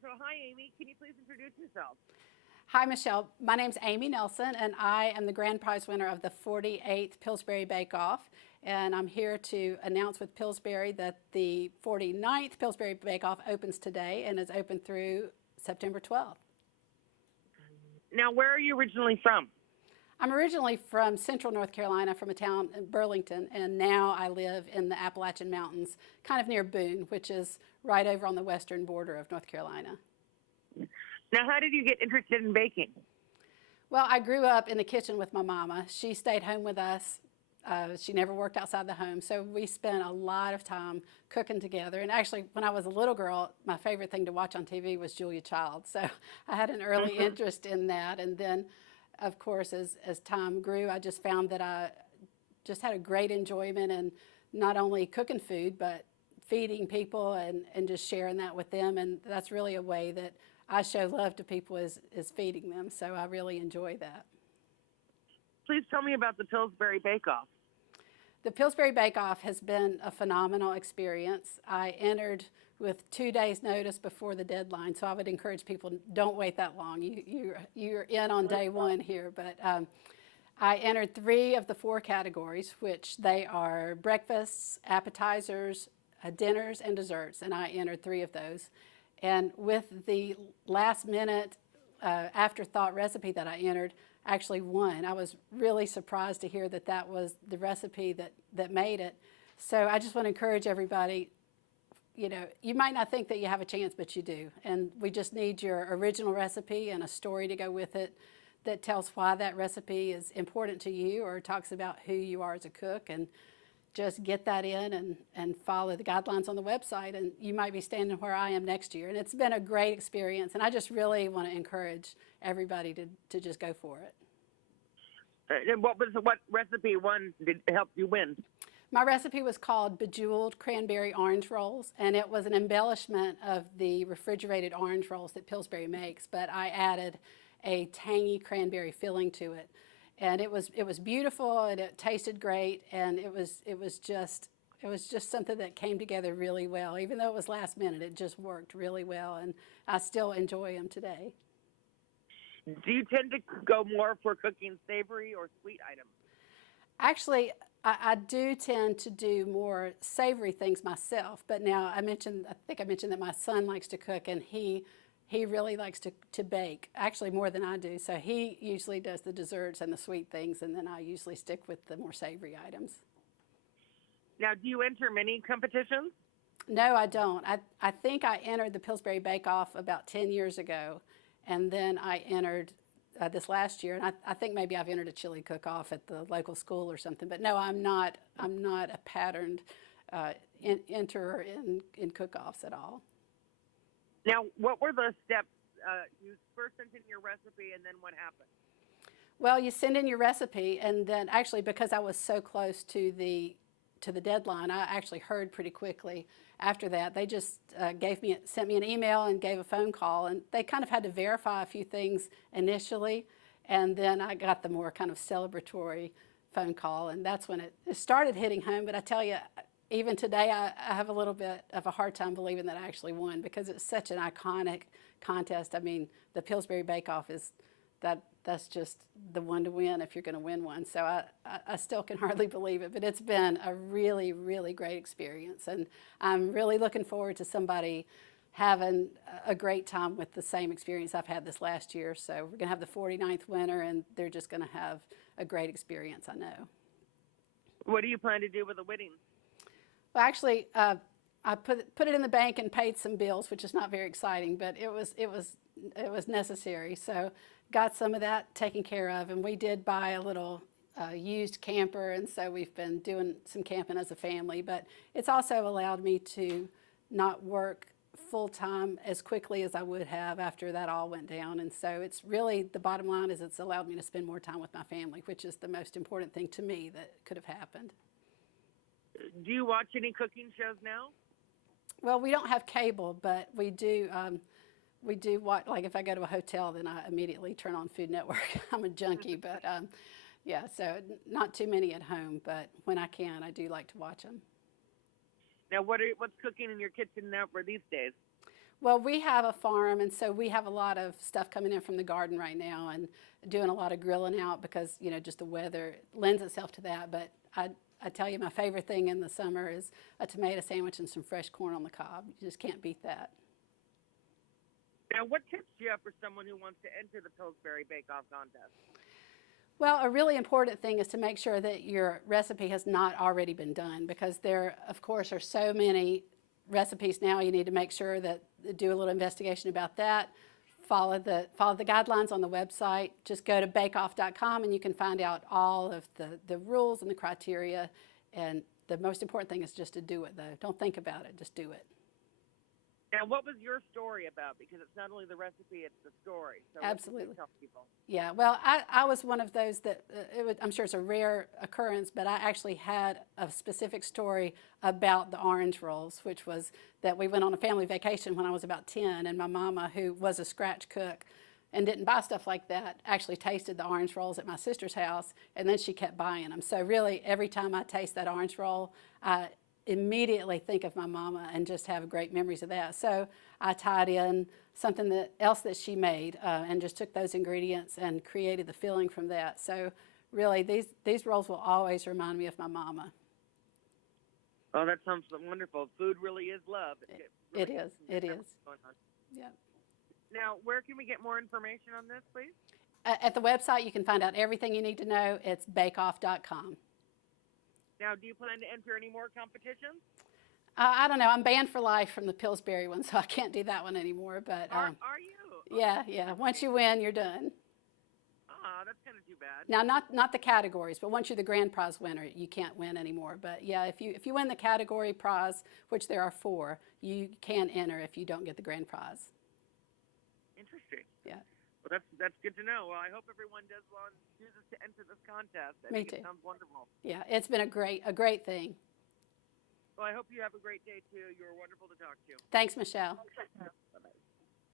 So hi, Amy. Can you please introduce yourself? Hi, Michelle. My name's Amy Nelson, and I am the grand prize winner of the 48th Pillsbury Bake Off. And I'm here to announce with Pillsbury that the 49th Pillsbury Bake Off opens today and is open through September 12th. Now, where are you originally from? I'm originally from central North Carolina, from a town in Burlington, and now I live in the Appalachian Mountains, kind of near Boone, which is right over on the western border of North Carolina. Now, how did you get interested in baking? Well, I grew up in the kitchen with my mama. She stayed home with us. She never worked outside the home, so we spent a lot of time cooking together. And actually, when I was a little girl, my favorite thing to watch on TV was Julia Child. So I had an early interest in that. And then, of course, as time grew, I just found that I just had a great enjoyment in not only cooking food, but feeding people and just sharing that with them. And that's really a way that I show love to people is feeding them. So I really enjoy that. Please tell me about the Pillsbury Bake Off. The Pillsbury Bake Off has been a phenomenal experience. I entered with 2 days notice before the deadline, so I would encourage people, don't wait that long. You're in on day one here, but I entered 3 of the 4 categories, which they are breakfasts, appetizers, dinners, and desserts, and I entered 3 of those. And with the last minute afterthought recipe that I entered, actually won. I was really surprised to hear that that was the recipe that made it. So I just want to encourage everybody, you might not think that you have a chance, but you do. And we just need your original recipe and a story to go with it that tells why that recipe is important to you or talks about who you are as a cook. And just get that in and follow the guidelines on the website, and you might be standing where I am next year. And it's been a great experience, and I just really want to encourage everybody to just go for it. And what recipe did help you win? My recipe was called Bejeweled Cranberry Orange Rolls, and it was an embellishment of the refrigerated orange rolls that Pillsbury makes, but I added a tangy cranberry filling to it. And it was beautiful, and it tasted great, and it was just something that came together really well. Even though it was last minute, it just worked really well, and I still enjoy them today. Do you tend to go more for cooking savory or sweet items? Actually, I do tend to do more savory things myself. But now I think I mentioned that my son likes to cook, and he really likes to bake, actually more than I do. So he usually does the desserts and the sweet things, and then I usually stick with the more savory items. Now, do you enter many competitions? No, I don't. I think I entered the Pillsbury Bake Off about 10 years ago, and then I entered this last year, and I think maybe I've entered a chili cook-off at the local school or something. But no, I'm not a patterned enterer in cook-offs at all. Now, what were the steps? You first sent in your recipe, and then what happened? Well, you send in your recipe, and then actually, because I was so close to the deadline, I actually heard pretty quickly after that. They just sent me an email and gave a phone call, and they kind of had to verify a few things initially, and then I got the more kind of celebratory phone call, and that's when it started hitting home. But I tell you, even today, I have a little bit of a hard time believing that I actually won, because it's such an iconic contest. I mean, the Pillsbury Bake Off that's just the one to win if you're going to win one. So I still can hardly believe it, but it's been a really, really great experience. And I'm really looking forward to somebody having a great time with the same experience I've had this last year. So we're going to have the 49th winner, and they're just going to have a great experience, I know. What do you plan to do with the winnings? Well, actually, I put it in the bank and paid some bills, which is not very exciting, but it was necessary. So got some of that taken care of, and we did buy a little used camper, and so we've been doing some camping as a family. But it's also allowed me to not work full time as quickly as I would have after that all went down. And so it's really, the bottom line is, it's allowed me to spend more time with my family, which is the most important thing to me that could have happened. Do you watch any cooking shows now? Well, we don't have cable, but we do. We do watch. Like if I go to a hotel, then I immediately turn on Food Network. I'm a junkie, but yeah. So not too many at home, but when I can, I do like to watch them. Now, what's cooking in your kitchen now for these days? Well, we have a farm, and so we have a lot of stuff coming in from the garden right now, and doing a lot of grilling out because just the weather lends itself to that. But I tell you, my favorite thing in the summer is a tomato sandwich and some fresh corn on the cob. You just can't beat that. Now, what tips do you have for someone who wants to enter the Pillsbury Bake Off contest? Well, a really important thing is to make sure that your recipe has not already been done, because there, of course, are so many recipes now. You need to make sure that do a little investigation about that. Follow the guidelines on the website. Just go to bakeoff.com and you can find out all of the rules and the criteria. And the most important thing is just to do it, though. Don't think about it, just do it. Now, what was your story about? Because it's not only the recipe, it's the story. So Absolutely. Tell people. Yeah, well, I was one of those that, I'm sure it's a rare occurrence, but I actually had a specific story about the orange rolls, which was that we went on a family vacation when I was about 10, and my mama, who was a scratch cook and didn't buy stuff like that, actually tasted the orange rolls at my sister's house, and then she kept buying them. So really, every time I taste that orange roll, I immediately think of my mama and just have great memories of that. So I tied in something else that she made and just took those ingredients and created the filling from that. So really, these rolls will always remind me of my mama. Oh, that sounds wonderful. Food really is love. It is. Yeah. Now, where can we get more information on this, please? At the website, you can find out everything you need to know. It's bakeoff.com. Now, do you plan to enter any more competitions? I don't know. I'm banned for life from the Pillsbury one, so I can't do that one anymore. But Are you? Yeah. Once you win, you're done. Ah, that's kind of too bad. Now, not the categories, but once you're the grand prize winner, you can't win anymore. But yeah, if you win the category prize, which there are 4, you can enter if you don't get the grand prize. Interesting. Yeah. Well, that's good to know. Well, I hope everyone chooses to enter this contest. Me too. It sounds wonderful. Yeah, it's been a great thing. Well, I hope you have a great day too. You were wonderful to talk to. Thanks, Michelle.